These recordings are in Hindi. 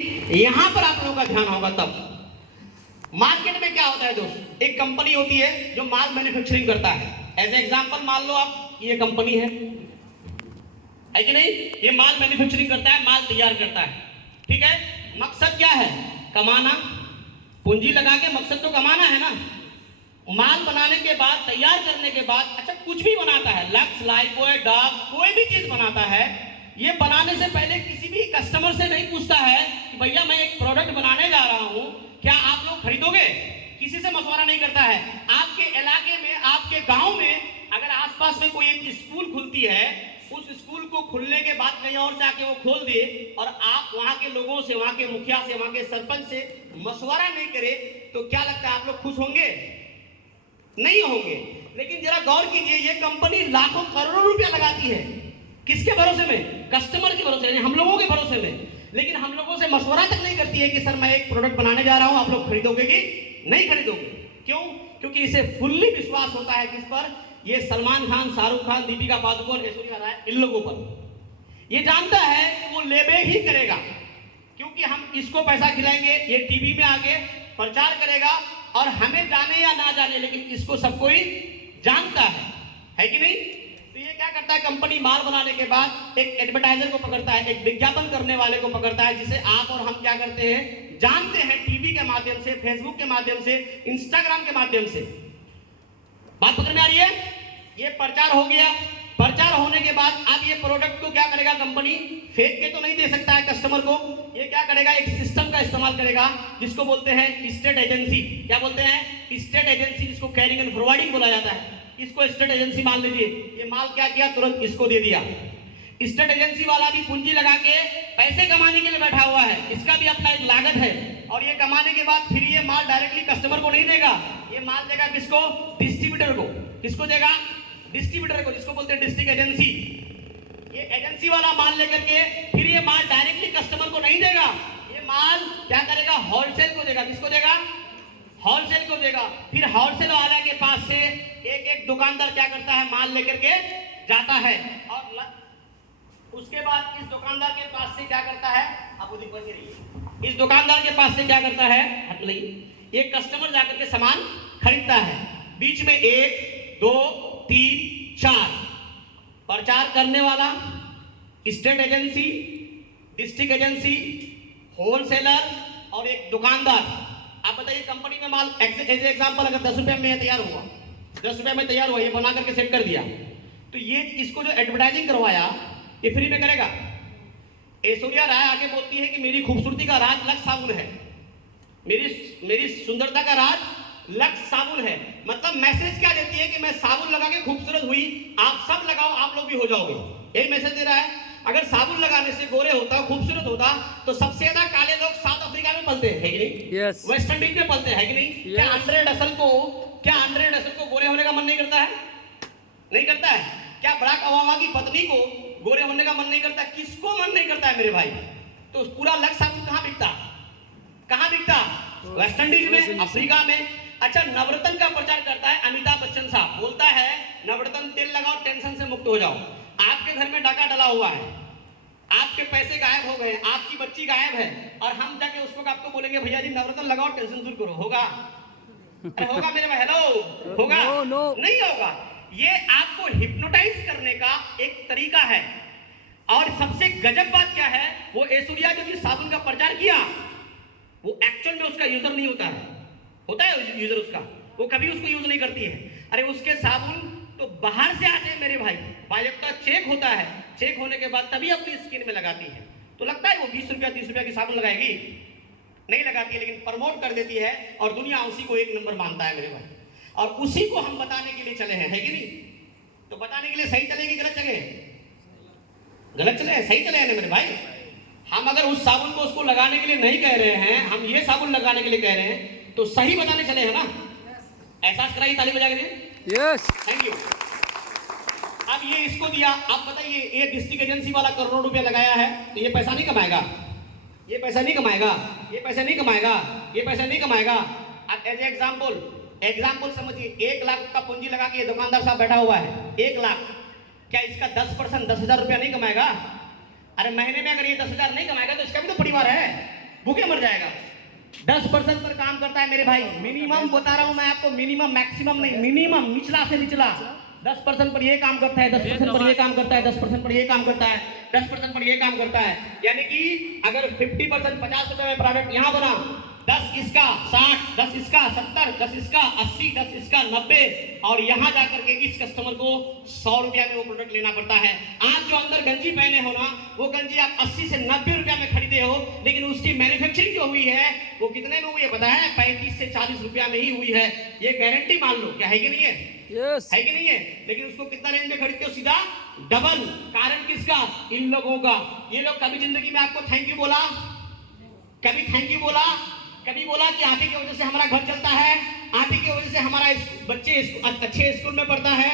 यहां पर आप लोगों का ध्यान होगा तब। मार्केट में क्या होता है दोस्त, एक कंपनी होती है जो माल मैन्युफैक्चरिंग करता है। एज एग्जांपल मान लो आप, ये कंपनी है कि नहीं, ये माल मैन्युफैक्चरिंग करता है, माल तैयार करता है, ठीक है। मकसद क्या है, कमाना, पूंजी लगा के मकसद तो कमाना है ना। माल बनाने के बाद, तैयार करने के बाद, अच्छा कुछ भी बनाता है, लक्स, लाइफबॉय, डॉग, कोई भी चीज बनाता है, ये बनाने से पहले किसी भी कस्टमर से नहीं पूछता है कि भैया मैं एक प्रोडक्ट बनाने जा रहा हूं, क्या आप लोग खरीदोगे। किसी से मशवरा नहीं करता है। आपके इलाके में, आपके गांव में अगर आसपास में कोई एक स्कूल खुलती है, उस स्कूल को खुलने के बाद कहीं और से आके वो खोल दे और आप वहां के लोगों से, वहां के मुखिया से, वहां के सरपंच से मशवरा नहीं करे, तो क्या लगता है आप लोग खुश होंगे? नहीं होंगे। लेकिन जरा गौर कीजिए, ये कंपनी लाखों करोड़ों रुपया लगाती है, किसके भरोसे में? कस्टमर के भरोसे, हम लोगों के भरोसे में। लेकिन हम लोगों से मशवरा तक नहीं करती है कि सर मैं एक प्रोडक्ट बनाने जा रहा हूं, आप लोग खरीदोगे कि नहीं खरीदोगे। क्यों? क्योंकि इसे फुल्ली विश्वास होता है किस पर? ये सलमान खान, शाहरुख खान, दीपिका पादुकोण, ऐश्वर्या राय, इन लोगों पर। ये जानता है कि वो लेबे ही करेगा, क्योंकि हम इसको पैसा खिलाएंगे, ये टीवी में आके प्रचार करेगा, और हमें जाने या ना जाने, लेकिन इसको सब कोई जानता है कि नहीं। तो ये क्या करता है, कंपनी माल बनाने के बाद एक एडवर्टाइजर को पकड़ता है, एक विज्ञापन करने वाले को पकड़ता है, जिसे आप और हम क्या करते हैं, जानते हैं, टीवी के माध्यम से, फेसबुक के माध्यम से, इंस्टाग्राम के माध्यम से। बात पकड़ में आ रही है? ये प्रचार हो गया। प्रचार होने के बाद अब ये प्रोडक्ट को क्या करेगा, कंपनी फेंक के तो नहीं दे सकता है कस्टमर को। ये क्या करेगा, एक सिस्टम का इस्तेमाल करेगा जिसको बोलते हैं स्टेट एजेंसी। क्या बोलते हैं? स्टेट एजेंसी, जिसको कैरिंग एंड फॉरवर्डिंग बोला जाता है। इसको स्टेट एजेंसी मान लीजिए, ये माल क्या किया, तुरंत इसको दे दिया। स्टेट एजेंसी वाला भी पूंजी लगा के पैसे कमाने के लिए बैठा हुआ है, इसका भी अपना एक लागत है। और ये कमाने के बाद फिर ये माल डायरेक्टली कस्टमर को नहीं देगा, ये माल देगा किसको? डिस्ट्रीब्यूटर को। किसको देगा? डिस्ट्रीब्यूटर को, जिसको बोलते हैं डिस्ट्रिक्ट एजेंसी। ये एजेंसी वाला माल लेकर के फिर ये माल डायरेक्टली कस्टमर को नहीं देगा, ये माल क्या करेगा, होलसेल को देगा। किसको देगा? होलसेल को देगा। फिर होलसेल वाले के पास से एक एक दुकानदार क्या करता है, माल लेकर के जाता है, और उसके बाद इस दुकानदार के पास से क्या करता है, आप उधर बचे रहिए, इस दुकानदार के पास से क्या करता है, हट लीजिए, एक कस्टमर जाकर के सामान खरीदता है। बीच में 1 2 3 4 प्रचार करने वाला, state agency, district agency, wholesaler और एक दुकानदार। आप बताइए, कंपनी में माल एज एग्जाम्पल अगर 10 रुपए में तैयार हुआ, 10 रुपए में तैयार हुआ, ये बना करके सेट कर दिया, तो ये इसको जो एडवर्टाइजिंग करवाया, ये फ्री में करेगा। ऐश्वर्या राय आके बोलती है कि मेरी खूबसूरती का राज लक्स साबुन है, मेरी सुंदरता का राज लक्स साबुन है। मतलब मैसेज क्या देती है कि मैं साबुन लगा के खूबसूरत हुई, आप सब लगाओ, आप लोग भी हो जाओगे, यही मैसेज दे रहा है। अगर साबुन लगाने से गोरे होता, खूबसूरत होता, तो सबसे ज्यादा काले लोग साउथ अफ्रीका में पलते हैं, है कि नहीं? Yes. वेस्ट इंडीज में पलते हैं, कि नहीं? Yes. क्या आंद्रे रसल को गोरे होने का मन नहीं करता है? नहीं करता है? क्या बराक ओबामा की पत्नी को गोरे होने का मन नहीं करता? किसको मन नहीं करता है मेरे भाई? तो पूरा लक्स साबुन कहाँ बिकता? कहाँ बिकता? वेस्ट इंडीज में, अफ्रीका में। अच्छा, नवरत्न का प्रचार करता है अमिताभ बच्चन साहब, बोलता है नवरत्न तेल लगाओ, टेंशन से मुक्त हो जाओ। आपके घर में डाका डला हुआ है, आपके पैसे गायब हो गए, आपकी बच्ची गायब है, और हम जाके उसको आपको बोलेंगे भैया जी नवरत्न लगाओ, टेंशन दूर करो, होगा? अरे होगा मेरे भाई? हेलो, होगा? No, no. नहीं होगा। ये आपको हिप्नोटाइज करने का एक तरीका है। और सबसे गजब बात क्या है, वो ऐश्वर्या जो साबुन का प्रचार किया, वो एक्चुअल में उसका यूजर नहीं होता है, होता है यूजर उसका, वो कभी उसको यूज नहीं करती है। अरे उसके साबुन तो बाहर से आते हैं मेरे भाई, बायोप्टा चेक होता है, चेक होने के बाद तभी अपनी स्किन में लगाती है। तो लगता है वो 20 रुपया 30 रुपया की साबुन लगाएगी? नहीं लगाती है, लेकिन प्रमोट कर देती है, और दुनिया उसी को एक नंबर मानता है मेरे भाई। और उसी को हम बताने के लिए चले हैं, है कि नहीं? तो बताने के लिए सही चले कि गलत चले? गलत चले हैं, सही चले हैं मेरे भाई। हम अगर उस साबुन को उसको लगाने के लिए नहीं कह रहे हैं, हम ये साबुन लगाने के लिए कह रहे हैं, तो सही बताने चले हैं ना? एहसास कराइए, ताली बजा के। Yes, thank you. अब ये इसको दिया, आप बताइए, ये डिस्ट्रिक्ट एजेंसी वाला करोड़ों रुपया लगाया है, तो ये पैसा नहीं कमाएगा? ये पैसा नहीं कमाएगा, ये पैसा नहीं कमाएगा, ये पैसा नहीं कमाएगा। अब एज एग्जाम्पल समझिए, 1 लाख का पूंजी लगा के दुकानदार साहब बैठा हुआ है, 1 लाख, क्या इसका 10% 10,000 रुपया नहीं कमाएगा? अरे महीने में अगर ये 10,000 नहीं कमाएगा तो इसका भी तो परिवार है, भूखे मर जाएगा। 10% पर काम करता है मेरे भाई, मिनिमम बता रहा हूं मैं आपको, मिनिमम, मैक्सिमम नहीं, मिनिमम, निचला से निचला 10% पर ये काम करता है, 10% पर ये काम करता है, 10% पर ये काम करता है, 10% पर ये काम करता है। यानी कि अगर 50% 50 रुपए में प्रोडक्ट यहाँ बना, 10 इसका 60, 10 इसका 70, 10 इसका 80, 10 इसका 90, और यहाँ जाकर के इस कस्टमर को 100 रुपया में वो प्रोडक्ट लेना पड़ता है। आप जो अंदर गंजी पहने हो ना, वो गंजी आप 80 से 90 रुपया में खरीदे हो, लेकिन उसकी मैन्युफैक्चरिंग जो हुई है वो कितने में हुई है पता है? 35 से 40 रुपया में ही हुई है। ये गारंटी मान लो, क्या है कि नहीं है? यस है कि नहीं है? लेकिन उसको कितना रेंज में खरीदते हो? सीधा डबल। कारण किसका? इन लोगों का। ये लोग कभी जिंदगी में आपको थैंक यू बोला? कभी थैंक यू बोला? कभी बोला कि आप ही की वजह से हमारा घर चलता है, आप ही की वजह से हमारा बच्चे अच्छे स्कूल में पढ़ता है,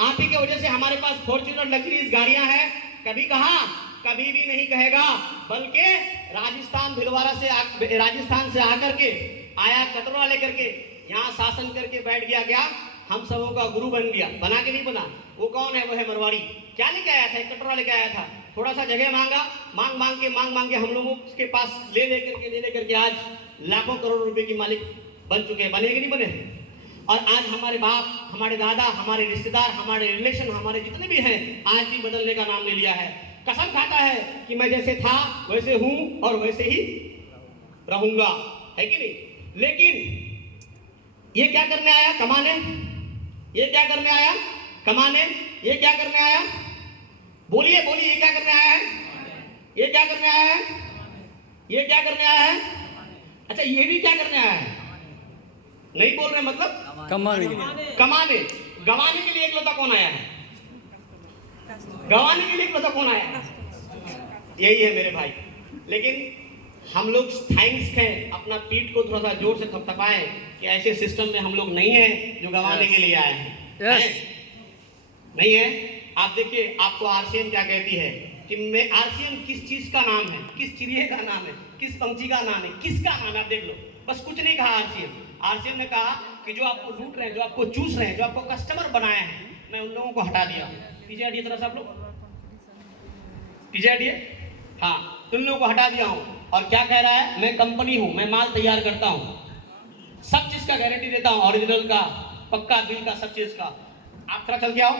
आप ही की वजह से हमारे पास फॉर्च्यूनर लग्जरीज गाड़ियां हैं? कभी कहा? कभी भी नहीं कहेगा। बल्कि राजस्थान से आकर के आया, कटोरा लेकर के यहाँ शासन करके बैठ गया, हम सबों का गुरु बन गया। बना के नहीं बना? वो कौन है? वो है मरवाड़ी। क्या लेके आया था? कटोरा लेके आया था। थोड़ा सा जगह मांगा, मांग के हम लोगों के पास ले लेकर के आज लाखों करोड़ रुपए की मालिक बन चुके हैं। बने कि नहीं बने? और आज हमारे बाप, हमारे दादा, हमारे रिश्तेदार, हमारे रिलेशन, हमारे जितने भी हैं, आज भी बदलने का नाम ले लिया है। कसम खाता है कि मैं जैसे था वैसे हूं और वैसे ही रहूंगा, है कि नहीं? लेकिन ये क्या करने आया? कमाने। ये क्या करने आया? कमाने। ये क्या करने आया? बोलिए बोलिए, ये क्या करने आया है? ये क्या करने आया है? ये क्या करने आया है? अच्छा, ये भी क्या करने आया है? नहीं बोल रहे मतलब? कमाने के लिए। कमाने। गवाने के लिए एकलौता कौन आया है? गवाने के लिए एकलौता कौन आया है? यही है मेरे भाई। लेकिन हम लोग थैंक्स हैं, अपना पीठ को थोड़ा सा जोर से थपथपाएं कि ऐसे सिस्टम में हम लोग नहीं है जो गवाने के लिए आए हैं। नहीं है? आप देखिए, आपको आरसीएम क्या कहती है कि मैं, आरसीएम किस चीज का नाम है, किस चिड़िया का नाम है, किस पंछी का नाम है, किसका नाम है? आप देख लो, बस कुछ नहीं कहा आरसीएम। आरसीएम ने कहा कि जो आपको लूट रहे हैं, जो आपको चूस रहे हैं, जो आपको कस्टमर बनाए हैं, मैं उन लोगों को हटा दिया। पीछे हटिए थोड़ा सा आप लोग, पीछे हटिए। हाँ, उन लोगों को हटा दिया हूँ। और क्या कह रहा है? मैं कंपनी हूँ, मैं माल तैयार करता हूँ, सब चीज का गारंटी देता हूँ, ओरिजिनल का, पक्का बिल का, सब चीज का। आप थोड़ा चल के आओ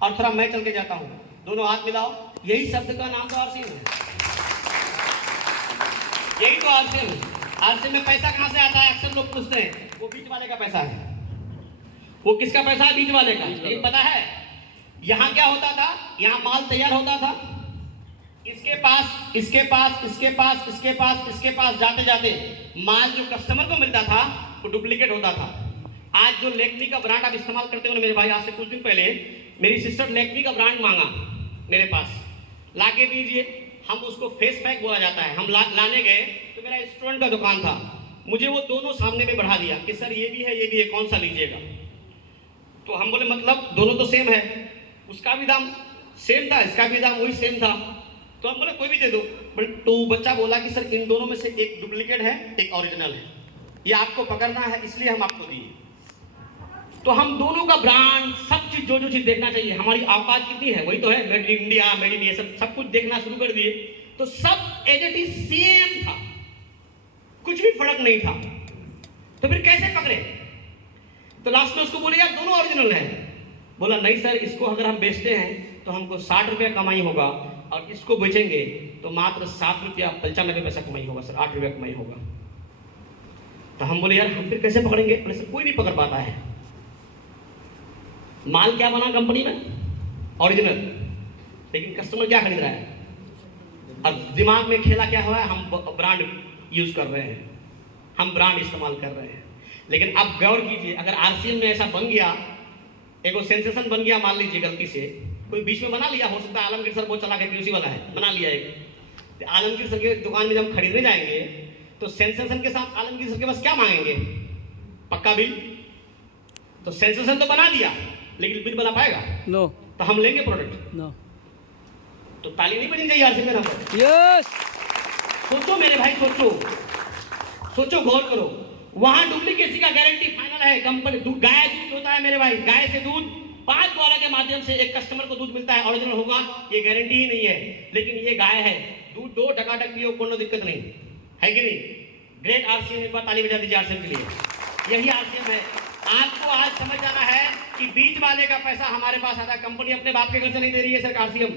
और थोड़ा मैं चल के जाता हूँ, दोनों हाथ मिलाओ। यही शब्द का नाम तो आरसीएम है। यही तो आरसीएम है। आरसीएम में पैसा कहाँ से आता है? अक्सर लोग पूछते हैं। वो बीच वाले का पैसा है। वो किसका पैसा है? बीच वाले का। लेकिन पता है यहाँ क्या होता था? यहाँ माल तैयार होता था, इसके पास जाते जाते माल जो कस्टमर को मिलता था वो डुप्लीकेट होता था। आज जो लेक्मी का ब्रांड आप इस्तेमाल करते हो ना मेरे भाई, आज से कुछ दिन पहले मेरी सिस्टर लेक्मी का ब्रांड मांगा मेरे पास, लाके दीजिए। हम उसको फेस पैक बोला जाता है। हम लाने गए तो मेरा स्टूडेंट का दुकान था, मुझे वो दोनों सामने में बढ़ा दिया कि सर ये भी है, ये भी है, कौन सा लीजिएगा? तो हम बोले मतलब दोनों तो सेम है। उसका भी दाम सेम था, इसका भी दाम वही सेम था। तो हम बोले कोई भी दे दो। बट तो बच्चा बोला कि सर इन दोनों में से एक डुप्लीकेट है, एक ओरिजिनल है, ये आपको पकड़ना है, इसलिए हम आपको दिए। तो हम दोनों का ब्रांड, सब चीज, जो चीज देखना चाहिए, हमारी औकात कितनी है वही तो है, made in India, made in ये सब कुछ देखना शुरू कर दिए। तो सब एज इट इज सेम था, कुछ भी फर्क नहीं था। तो फिर कैसे पकड़े? तो लास्ट में उसको बोले यार दोनों ओरिजिनल है। बोला नहीं सर, इसको अगर हम बेचते हैं तो हमको 60 रुपया कमाई होगा, और इसको बेचेंगे तो मात्र 7 रुपया 95 पैसा कमाई होगा सर, 8 रुपया कमाई होगा। तो हम बोले यार हम फिर कैसे पकड़ेंगे? बोले सर कोई नहीं पकड़ पाता है। माल क्या बना कंपनी में? ओरिजिनल, लेकिन कस्टमर क्या खरीद रहा है? अब दिमाग में खेला क्या हुआ है? हम ब्रांड यूज कर रहे हैं, हम ब्रांड इस्तेमाल कर रहे हैं। लेकिन अब गौर कीजिए, अगर आरसीएम में ऐसा बन गया, एक सेंसेशन बन गया, मान लीजिए गलती से कोई बीच में बना लिया, हो सकता है आलमगीर सर बहुत चला के पीयूसी वाला है, बना लिया एक। आलमगीर सर की दुकान में जब खरीदने जाएंगे तो सेंसेशन के साथ आलमगीर सर के पास क्या मांगेंगे? पक्का बिल। तो सेंसेशन तो बना दिया, लेकिन बिल बना पाएगा? नो। तो हम लेंगे प्रोडक्ट? नो। तो ताली नहीं बजनी चाहिए आरसीएम में पर? यस। सोचो मेरे भाई, सोचो, गौर करो। वहां डुप्लीकेसी का गारंटी फाइनल है। कंपनी गाय दूध होता है मेरे भाई, गाय से दूध 5 ग्वाला के माध्यम से एक कस्टमर को दूध मिलता है, ओरिजिनल होगा, ये गारंटी ही नहीं है। लेकिन ये गाय है, दूध दो टकाटक पियो, कोनो दिक्कत नहीं है कि नहीं? ग्रेट आरसीएम, एक बार ताली बजा दीजिए आरसीएम के लिए। यही आरसीएम है। आपको आज समझ जाना है कि बीच वाले का पैसा हमारे पास आता है। कंपनी अपने बाप के घर से नहीं दे रही है सर आरसीएम,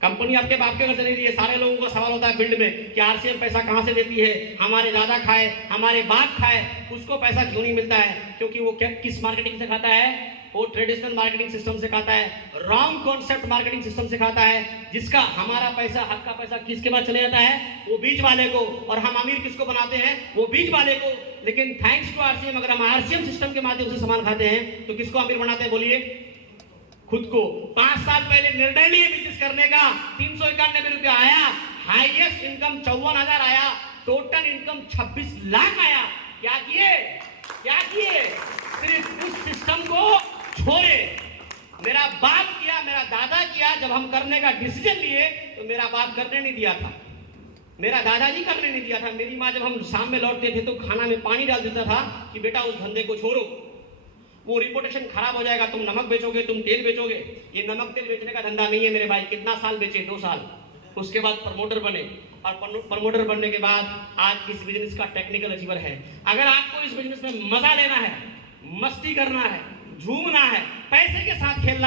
कंपनी आपके बाप के घर से नहीं दी है। सारे लोगों को सवाल होता है फील्ड में कि आरसीएम पैसा कहां से देती है, हमारे दादा खाए, हमारे बाप खाए, उसको पैसा क्यों नहीं मिलता है? क्योंकि वो क्या किस मार्केटिंग से खाता है? वो ट्रेडिशनल मार्केटिंग सिस्टम से खाता है, रॉन्ग कॉन्सेप्ट मार्केटिंग सिस्टम से खाता है, जिसका हमारा पैसा, हक का पैसा किसके पास चले जाता है? वो बीच वाले को। और हम अमीर किसको बनाते हैं? वो बीच वाले को। लेकिन थैंक्स टू आरसीएम, अगर हम आरसीएम सिस्टम के माध्यम से सामान खाते हैं तो किसको अमीर बनाते हैं? बोलिए, खुद को। 5 साल पहले निर्णय लिए बिजनेस करने का, 391 रुपया आया, हाईएस्ट इनकम 54,000 आया, टोटल इनकम 26 लाख आया। क्या किए? क्या किए? सिर्फ उस सिस्टम को छोड़े। मेरा बाप किया, मेरा दादा किया। जब हम करने का डिसीजन लिए तो मेरा बाप करने नहीं दिया था, मेरा दादाजी करने नहीं दिया था। मेरी माँ जब हम शाम में लौटते थे तो खाना में पानी डाल देता था कि बेटा उस धंधे को छोड़ो, वो रिपोर्टेशन खराब हो जाएगा, तुम नमक बेचोगे, तुम तेल बेचोगे। ये नमक तेल बेचने का धंधा नहीं है मेरे भाई। कितना साल बेचे? 2 साल। उसके बाद प्रमोटर बने, और प्रमोटर बनने के बाद आज इस बिजनेस का टेक्निकल अचीवर है। अगर आपको इस बिजनेस में मजा लेना है, मस्ती करना है, झूमना है, पैसे के साथ खेलना है,